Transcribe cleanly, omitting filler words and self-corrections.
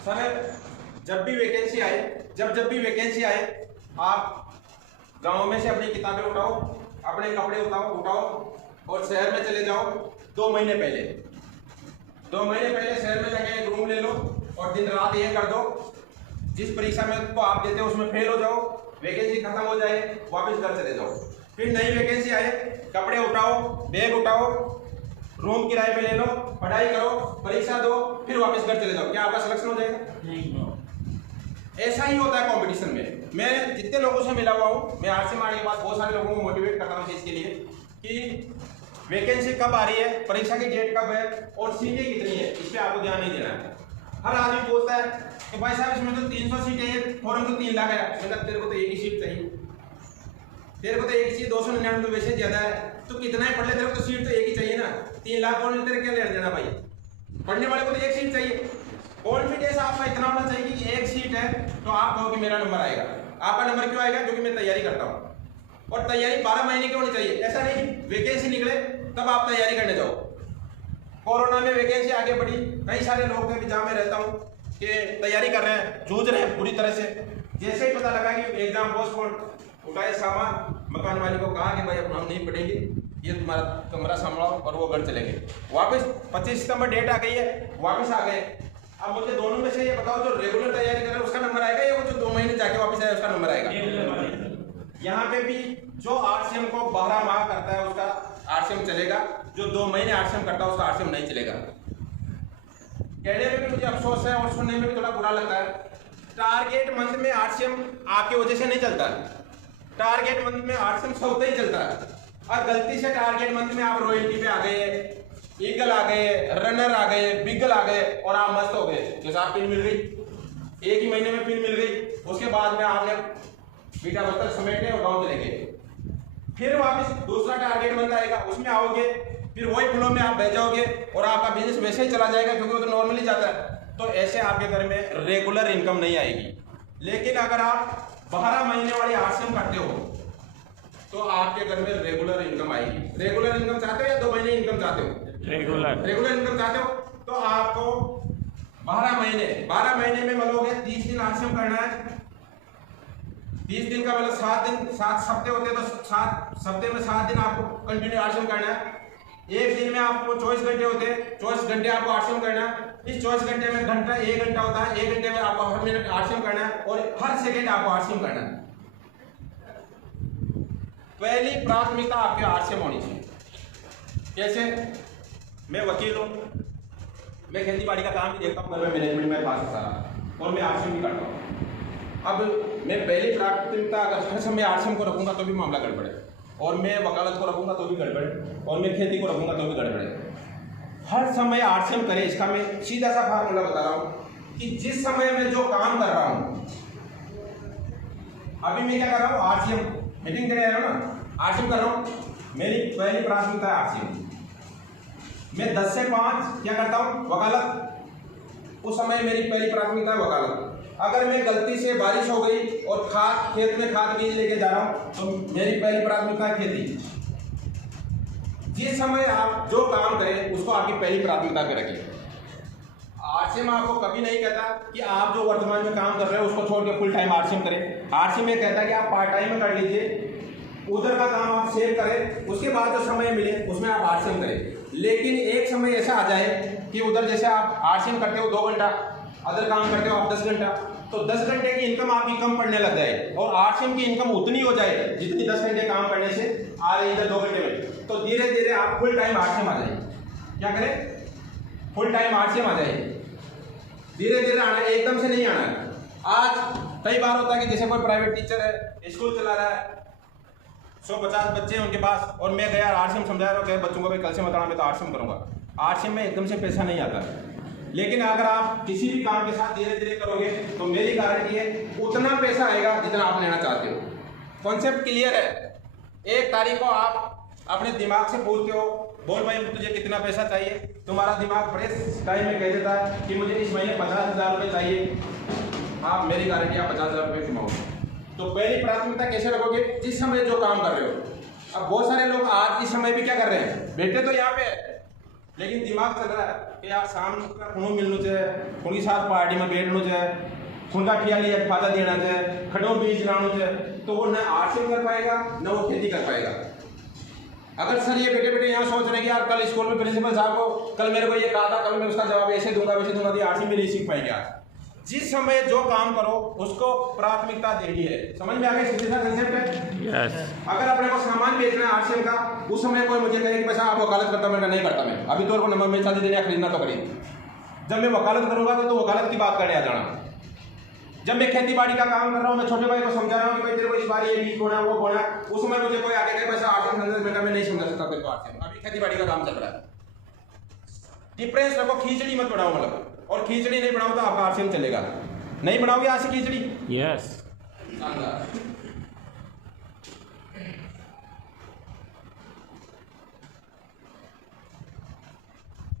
Sir जब भी vacancy आए जब भी वैकेंसी आए आप गांव में से अपनी किताबें उठाओ, अपने कपड़े उठाओ और शहर में चले जाओ। 2 महीने पहले शहर में जाके एक रूम ले लो और दिन रात ये कर दो, जिस परीक्षा में को आप देते हो उसमें फेल हो जाओ, वैकेंसी खत्म हो जाए, वापस घर चले जाओ। फिर नई वैकेंसी आए, कपड़े उठाओ, बैग उठाओ, रूम किराए पे ले लो, पढ़ाई करो, परीक्षा दो, फिर वापस घर चले जाओ। क्या आपका सिलेक्शन हो जाएगा? नहीं। ऐसा ही होता है कंपटीशन में। मैं जितने लोगों से मिला हुआ हूँ, मैं आरसीएम आने के बाद बहुत सारे लोगों को मोटिवेट करता हूँ इसके लिए कि वैकेंसी कब आ रही है, परीक्षा की डेट कब है और सीटें कितनी है, इस पर आपको ध्यान नहीं देना है। हर आदमी बोलता है कि भाई साहब इसमें तो 300 सीटें हैं, फॉर्म तो 3 लाख है। मतलब तेरे को तो एक ही सीट चाहिए, तेरे को तो एक ही सीट, 299 तो वैसे ज्यादा है, तो कितना ही पढ़ ले, तेरे को तो सीट तो एक ही चाहिए ना। 3 लाख और तेरे क्या लेना देना भाई, पढ़ने वाले को तो एक सीट चाहिए। कॉन्फिडेंस आपका इतना होना चाहिए कि एक सीट है तो आप कहो कि मेरा नंबर आएगा। आपका नंबर क्यों आएगा? क्योंकि मैं तैयारी करता हूँ, और तैयारी 12 महीने की होनी चाहिए। ऐसा नहीं वैकेंसी निकले तब आप तैयारी करने जाओ। कोरोना में वैकेंसी आगे बढ़ी, कई सारे लोग थे जहाँ मैं रहता हूँ कि तैयारी कर रहे हैं, जूझ रहे हैं पूरी तरह से। जैसे ही पता लगा कि एग्जाम पोस्टपोन, उठाए सामान, मकान मालिक को कहा कि भाई अब हम नहीं पढ़ेंगे, ये तुम्हारा कमरा संभालो, और वो घर चले गए। वापस 25 सितंबर डेट आ गई है, वापस आ गए। अब मुझे दोनों में से ये बताओ, जो रेगुलर तैयारी कर रहा है उसका नंबर आएगा या वो जो 2 महीने जाके वापस आया उसका नंबर आएगा? यहाँ पे भी जो आरसीएम को 12 माह करता है उसका आरसीएम चलेगा, जो 2 महीने आरसीएम करता है उसका आरसीएम नहीं चलेगा। कहने में भी मुझे अफसोस है और सुनने में भी थोड़ा बुरा लगता है। टारगेट मंथ में आरसीएम आपकी वजह से नहीं चलता, टारगेट मंथ में आरसीएम सबसे ही चलता है। और गलती से टारगेट मंथ में आप रॉयल्टी पे आ गए, ईगल आ गए, रनर आ गए, बिगल आ गए और आप मस्त हो गए। जैसे आप पिन मिल गई, एक ही महीने में पिन मिल गई, उसके बाद में आपने बीटा बस्तर समेटे और गाँव चले गए। फिर वापस दूसरा टारगेट मंथ आएगा, उसमें आओगे, फिर वही फ्लो में आप बह जाओगे और आपका बिजनेस वैसे ही चला जाएगा, क्योंकि वो तो नॉर्मली जाता है। तो ऐसे आपके घर में रेगुलर इनकम नहीं आएगी। लेकिन अगर आप 12 महीने वाली आरसीएम करते हो तो आपके घर में रेगुलर इनकम आएगी। रेगुलर इनकम चाहते हो या 2 महीने इनकम चाहते हो? रेगुलर इनकम चाहते हो तो आपको 12 महीने में मिलोगे। 30 दिन आरसीएम करना है। 30 दिन का मतलब 7 दिन, 7 सप्ते होते हैं, तो 7 सप्ते में 7 दिन आपको कंटिन्यू आरसीएम करना है। एक दिन में आपको 24 घंटे होते हैं, 24 घंटे आपको आरसीएम करना है। इस 24 घंटे में घंटा 1 घंटा होता है, 1 घंटे में आपको हर मिनट आरसीएम करना है और हर सेकेंड आपको आरसीएम करना है। पहली प्राथमिकता आपके आरसीएम होनी चाहिए। कैसे? मैं वकील हूँ, मैं खेती बाड़ी का काम भी देखता हूँ, घर में मैनेजमेंट में पास सारा, और मैं आरसीएम भी करता हूँ। अब मैं पहली प्राथमिकता अगर हर समय आरसीएम को रखूंगा तो भी मामला गड़बड़ है, और मैं वकालत को रखूंगा तो भी गड़बड़ है, और मैं खेती को रखूंगा तो भी गड़बड़ है। हर समय आरसीएम करें, इसका मैं सीधा सा फार्मूला बता रहा हूँ कि जिस समय में जो काम कर रहा हूँ, अभी मैं क्या कर रहा हूँ, आरसीएम मीटिंग देने आया हूँ ना, आरसीएम कर रहा हूँ, मेरी पहली प्राथमिकता है आरसीएम। मैं 10 से 5 क्या करता हूँ, वकालत। उस समय मेरी पहली प्राथमिकता है वकालत। अगर मैं गलती से बारिश हो गई और खेत में खाद बीज लेके जा रहा हूँ तो मेरी पहली प्राथमिकता है खेती। जिस समय आप जो काम करें उसको आपकी पहली प्राथमिकता पे रखिए। आरसीएम आपको कभी नहीं कहता कि आप जो वर्तमान में काम कर रहे हो उसको छोड़ के फुल टाइम आरसीएम करें। आरसीएम ये कहता है कि आप पार्ट टाइम में कर लीजिए, उधर का काम आप सेव करें, उसके बाद जो समय मिले उसमें आप आरसीएम करें। लेकिन एक समय ऐसा आ जाए कि उधर जैसे आप आरसीएम करते हो 2 घंटा, अदर काम करते हो आप 10 घंटा, तो 10 घंटे की इनकम आपकी कम पड़ने लग जाए और आरसीएम की इनकम उतनी हो जाए जितनी 10 घंटे काम करने से आ रही है 2 घंटे में, तो धीरे धीरे आप फुल टाइम आरसीएम आ जाए। क्या करें? फुल टाइम आरसीएम आ जाए। धीरे धीरे आना, एकदम से नहीं आना। आज कई बार होता है कि जैसे कोई प्राइवेट टीचर है, स्कूल चला रहा है, 150 बच्चे हैं उनके पास, और मैं गया आरसीएम समझा रहा हूँ बच्चों को, भाई कल से मत आना, मैं तो आरसीएम करूँगा। आरसीएम में एकदम से पैसा नहीं आता, लेकिन अगर आप किसी भी काम के साथ धीरे धीरे करोगे तो मेरी गारंटी है उतना पैसा आएगा जितना आप लेना चाहते हो। कॉन्सेप्ट क्लियर है। 1 तारीख को आप अपने दिमाग से पूछते हो, बोल भाई तुझे कितना पैसा चाहिए, तुम्हारा दिमाग फ्रेश टाइम में कह देता है कि मुझे इस महीने 50,000 रुपये चाहिए। आप, मेरी गारंटी, आप 50,000 रुपये कमाओगे। तो पहली प्राथमिकता कैसे रखोगे? जिस समय जो काम कर रहे हो। अब बहुत सारे लोग आज इस समय भी क्या कर रहे हैं, बैठे तो यहाँ पे, लेकिन दिमाग चल रहा है कि यार शाम का खुणो मिलना चाहिए, खुणी साथ पार्टी में बैठना चाहिए, खुनका ठिया लिया फायदा देना चाहिए, खड़ों बीज लाना चाहिए, तो वो न आर्ट्स कर पाएगा न वो खेती कर पाएगा। अगर सर ये बेटे बेटे यहाँ सोच रहे हैं कि यार कल स्कूल में प्रिंसिपल साहब को कल मेरे को ये कहा था, कल मैं उसका जवाब ऐसे दूंगा वैसे दूंगा, तो आर्ट्स में नहीं सीख पाएंगे। आज जिस समय जो काम करो उसको प्राथमिकता देनी है। समझ में आ गया सीधा कंसेप्ट है? यस। अगर अपने को सामान बेचना है आरसीएम का, उस समय कोई मुझे कहे कि पैसा आप वकालत करता, मैं नहीं करता, मैं अभी तो नंबर में चांदी देने खरीदना तो खरीद। जब मैं वकालत करूंगा तो वकालत की बात करने आ जाना। जब मैं खेती बाड़ी का काम कर रहा हूँ, मैं छोटे भाई को समझा रहा हूँ कि भाई तेरे को इस बार ये बीज बोना वो बोना, उस समय मुझे कोई आगे कहे पैसा आरसीएम मैं नहीं समझा सकता तेरे को आरसीएम। अभी खेती बाड़ी का काम चल रहा है। डिफरेंस रखो, खींचड़ी मत बनाओ मतलब, और खींचड़ी नहीं बनाओ तो आपका आरसीएम चलेगा। नहीं बनाओगे आज से खींचड़ी? यस। शानदार।